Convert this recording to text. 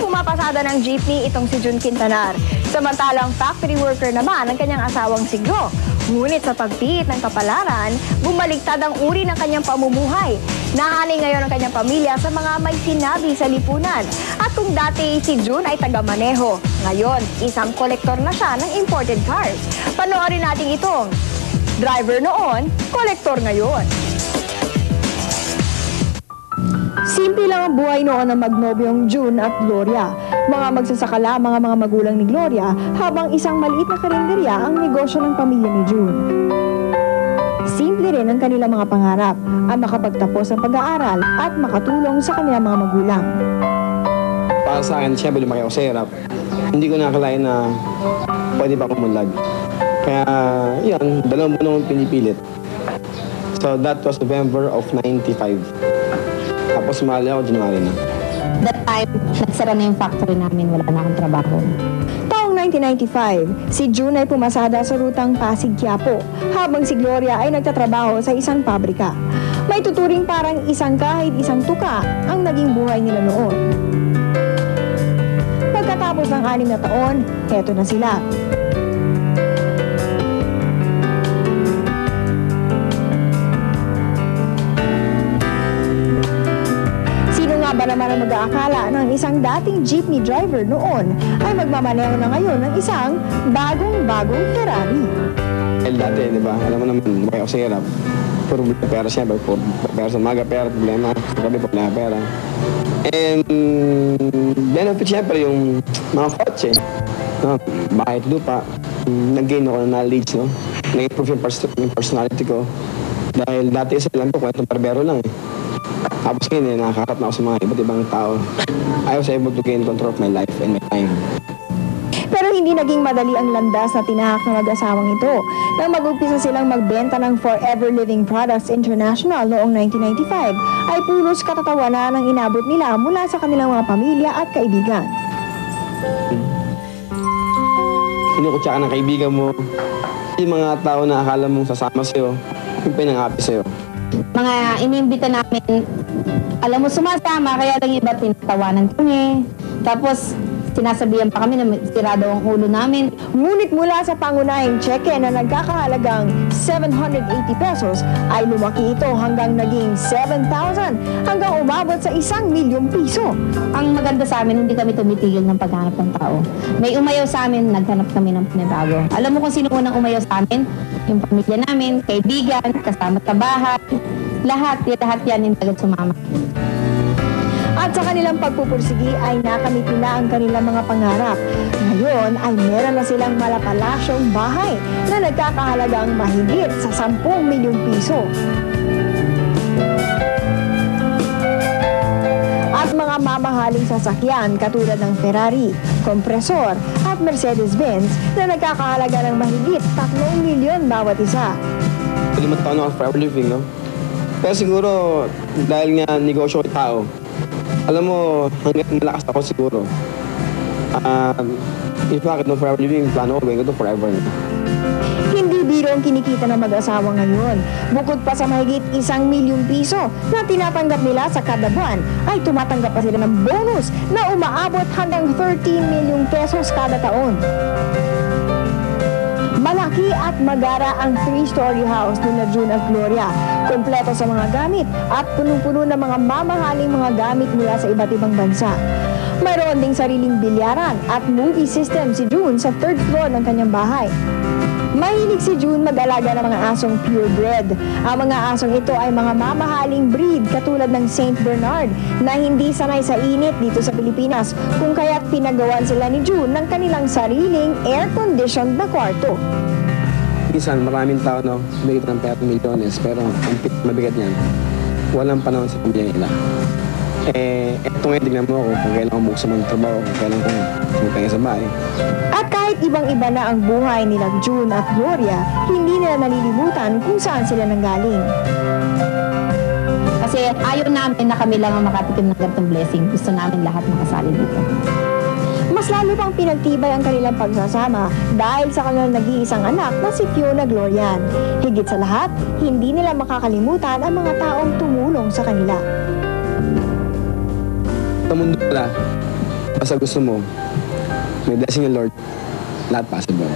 pumapasada ng jeepney itong si June Quintanar. Samantalang factory worker naman ang kanyang asawang si Glo. Ngunit sa pagpiit ng kapalaran, bumaliktad ang uri ng kanyang pamumuhay. Nahali ngayon ang kanyang pamilya sa mga may sinabi sa lipunan. At kung dati si June ay taga-maneho, ngayon isang kolektor na siya ng imported cars. Panoorin natin itong driver noon, kolektor ngayon. Simple lang ang buhay noon ng magnobyong June at Gloria. Mga magsasaka lamang ang mga magulang ni Gloria habang isang maliit na karinderya ang negosyo ng pamilya ni June. Simple rin ang kanilang mga pangarap, ang makapagtapos ng pag-aaral at makatulong sa kanilang mga magulang. Para sa akin, siyempre lumaki ako sa hirap. Hindi ko nakakalain na pwede pa kumunlad. Kaya yan, 2 buwan akong pinipilit. So that was November of 95. Tapos sumali ako, January na. That time, nagsara na yung factory namin, wala na akong trabaho. Taong 1995, si June ay pumasada sa rutang Pasig-Quiapo, habang si Gloria ay nagtatrabaho sa isang pabrika. May tuturing parang isang kahit isang tuka ang naging buhay nila noon. Pagkatapos ng 6 na taon, heto na sila. Ba naman ang mag-aakala ng isang dating jeepney driver noon ay magmamaneho na ngayon ng isang bagong-bagong Ferrari. Dahil dati, di ba, alam mo naman, lumaki ako sa hirap. Puro pera siyempre, pera sa umaga, pera, problema. Sa gabi, problema, pera. And benefit siyempre yung mga kotse. No? Bakit lupa, nag-gain ako ng knowledge, no? Nag-improve yung personality ko. Dahil dati isa lang ko, kwentong barbero lang eh. Tapos ngayon, nakakarap na ako sa mga iba't ibang tao. I was able to gain control of my life and my time. Pero hindi naging madali ang landas na tinahak ng mag-asawang ito. Nang mag-umpisa silang magbenta ng Forever Living Products International noong 1995, ay puros katatawanan ang inabot nila mula sa kanilang mga pamilya at kaibigan. Kinukutsa ka ng kaibigan mo, yung mga tao na akala mong sasama sa'yo, yung pinangapi sa'yo. Mga inimbita namin, alam mo sumasama, kaya lang iba tinatawanan kami. Tapos sinasabihan pa kami na sirado ang ulo namin. Ngunit mula sa pangunahing cheque na nagkakahalagang 780 pesos ay lumaki ito hanggang naging 7,000 hanggang umabot sa 1,000,000 piso. Ang maganda sa amin, hindi kami tumitigil ng paghanap ng tao. May umayaw sa amin, naghanap kami ng panibago. Alam mo kung sino unang umayaw sa amin? Yung pamilya namin, kaibigan, kasama sa bahay. Lahat yan yung agad sumama. At sa kanilang pagpupursigi ay nakamit nila ang kanilang mga pangarap. Ngayon ay meron na silang malapalasyong bahay na nagkakahalagang mahigit sa 10,000,000 piso. At mga mamahaling sasakyan katulad ng Ferrari, kompresor at Mercedes-Benz na nagkakahalaga ng mahigit 3,000,000 bawat isa. 5 taon ako forever living, no? Pero siguro, dahil nga negosyo ko tao, alam mo, hanggang malakas ako siguro. In fact, no forever living, plano ko, gawin ko ito forever. Hindi biro ang kinikita ng mag-asawa ngayon. Bukod pa sa mahigit 1,000,000 piso na tinatanggap nila sa kada buwan, ay tumatanggap pa sila ng bonus na umaabot hanggang 13,000,000 pesos kada taon. Malaki at magara ang 3-story house ni June at Gloria. Kompleto sa mga gamit at punong-puno ng mga mamahaling mga gamit mula sa iba't ibang bansa. Mayroon ding sariling bilyaran at movie system si June sa 3rd floor ng kanyang bahay. Mahilig si June mag-alaga ng mga asong purebred. Ang mga asong ito ay mga mamahaling breed katulad ng Saint Bernard na hindi sanay sa init dito sa Pilipinas, kung kaya't pinagawan sila ni June ng kanilang sariling air-conditioned na kwarto. Minsan, maraming tao, no, bigit ng pera milyones, pero ang mabigat niyan, walang panahon sa pamilya nila. Eto ngayon, tignan mo ako kung kailan ko buksan ng trabaho, kung kailan ko sumutang sa bahay. At kahit ibang-iba na ang buhay nila June at Gloria, hindi nila nalilimutan kung saan sila nanggaling. Kasi ayaw namin na kami lang ang makatikim ng ganitong blessing. Gusto namin lahat makasali dito. Mas lalo pang pinagtibay ang kanilang pagsasama dahil sa kanilang nag-iisang anak na si Fiona Glorian. Higit sa lahat, hindi nila makakalimutan ang mga taong tumulong sa kanila. Sa mundo pala, basta gusto mo, may blessing ng Lord, lahat possible.